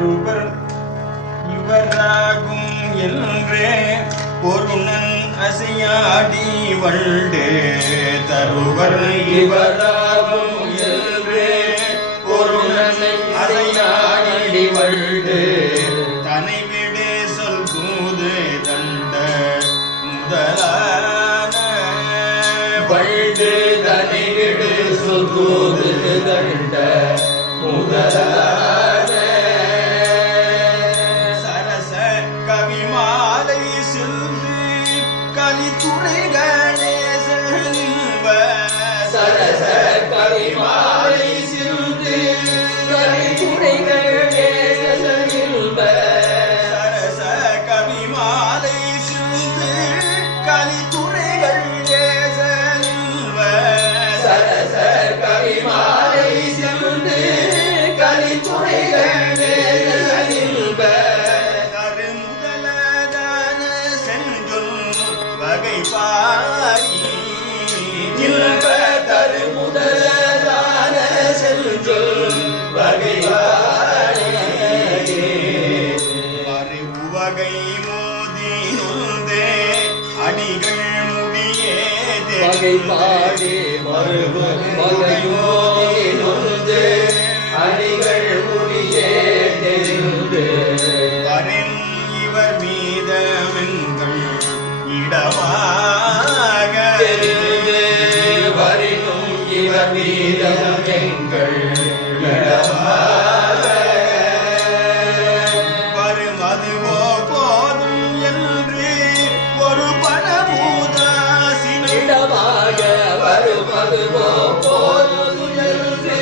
ஒருவர் இவராகும் என்றே பொருணன் அசையாடி வண்டு தருவர் இவராகும் என்றே பொருணன் அசையாடி வண்டு தனை விடு சொல் தூது தண்ட முதலான வண்டு தனை விடு சொல் தூது தண்ட முதலான சரச கவிமாலை சிந்து கலித்துறைகளே செல்வ சரச கவிமாலை சிந்து கலித்துறைகளே செல்வ சரச கவிமாலை சிந்து கலித்துறைகளே செல்வ சரச கவிமாலை சிந்து கலித்துறைகளே செல்வ தருமுதலதான செஞ்சொல் வகை பாரி இல்ப தருமுதலதான செஞ்சொல் வகை பாரி அறிவுவகை மோதி நொந்தே அடிகள் முடியே வகை பாடி மறுபும் வகையோதி நொந்தே அடிகள் முடியே தெரிந்து வரின் இவர் மீதமெங்கள் இடமாக வரினும் இவர் மீதமெங்கள் இடமாக வரும் அதுவோ போதும் என்று ஒரு பணமுதாசினிடமாக வரும் அதுவோ போதும் என்று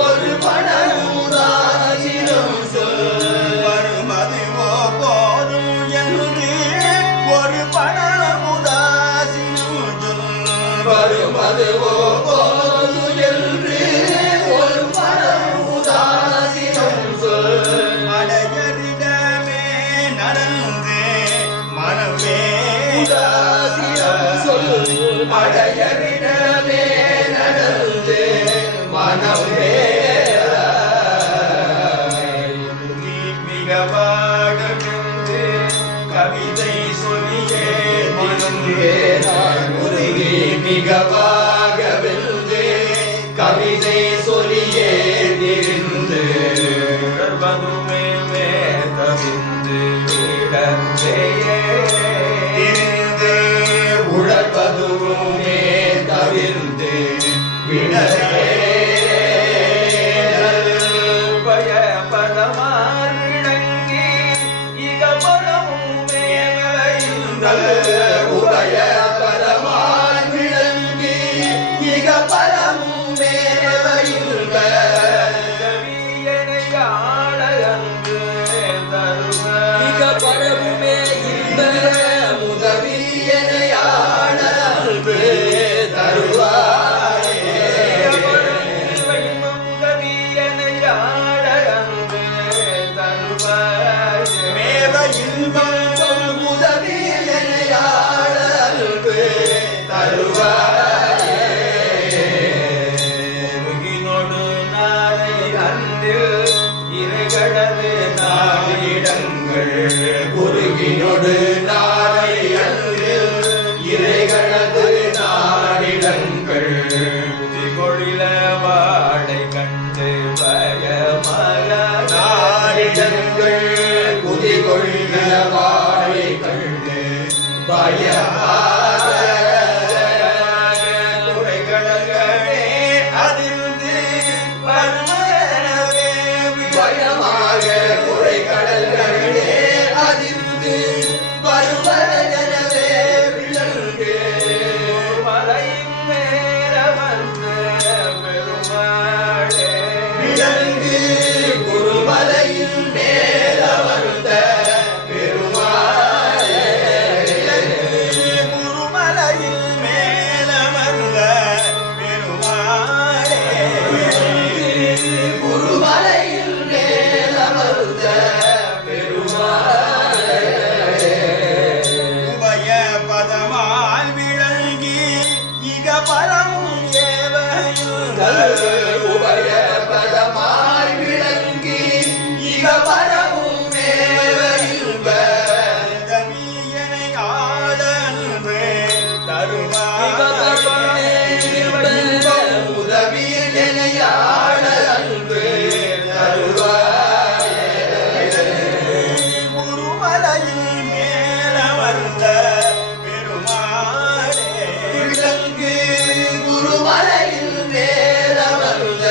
ஒரு பணமுதாசினம் சொல் வரும் அதுவோ போதும் என்று ஒரு பணமுதாசினம் சொல் வரும் அதுவோ போதும் என்று ஒரு பணமுதாசினம் சொல் அடையரிடமே நடந்து மனமே சொல் அடையரிடமே நடந்து மனமே மிகவாக கவிதை சொல்லியே முருகி மிகவாக வென்று கவிதை சொல்லியே திரிந்து உணர்வதுமே தவிர்ந்து திரிந்து உழற்பதுமே தவிர்ந்து விடலே உபய பரமான் விளங்கி இக பரமும் மேவையுங்க அன்று தருவ இக பரமுமே இந்த முதவியனையாள அன்பு தருவாயே முதவியனையாள அன்பு தருவாயே மேவ இன்பம் முருகினொடு நாரை அன்றில் இறைகளது நாளிடங்கள் குருகினொடு நாரை அன்றில் இறைகளது உதவி எனையாள அன்பு குருமலையில் மேல வந்த பெருமாளே விளங்கு குருமலையில் மேல வந்த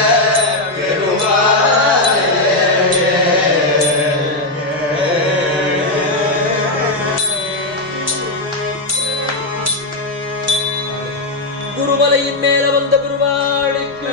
குருமலையின் மேல வந்த பெருமாளுக்கு